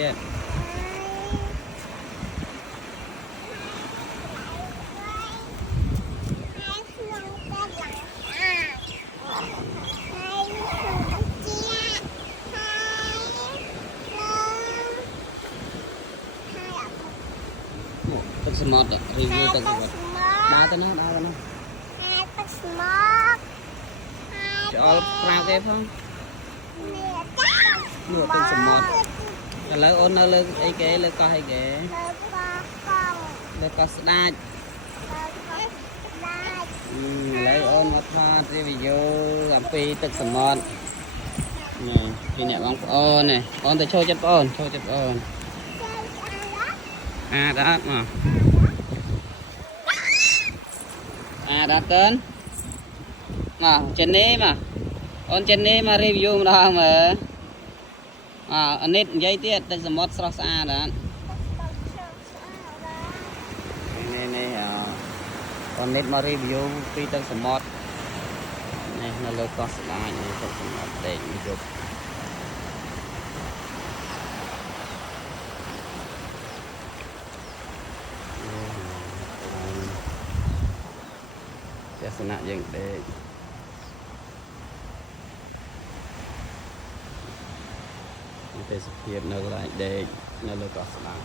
ទៀតទឹកសមុទ្ររីវិវទឹកសមុទ្រដើរទៅនោះទឹកសមុទ្រចូលប្រាប់គេផងនេះទឹកសមុទ្រឥឡូវអូននៅលើអីគេលើកោះអីគេលើកោះស្ដាច់ឥឡូវអូនមកថតរីវីយូអំពីទឹកសមុទ្រនេះពីអ្នកបងប្អូននេះអូនទៅចូលចិត្តបងអូនចូលចិត្តបងអូនដាក់មកដាក់កើនមកចេននេះមកអូនចេននេះមករីវីយូម្ដងមើលអានេះនិយាយទៀតទឹកសមុទ្រស្រស់ស្អាតណាស់នេះអូននេះមករីវីយូពីទឹកសមុទ្រនេះនៅលើកោះស្ដាយនេះទឹកសមុទ្រដេកយប់ទស្សនៈយើងដេកទេសភាពនៅកន្លែងដេកនៅលើកោះស្ដាយ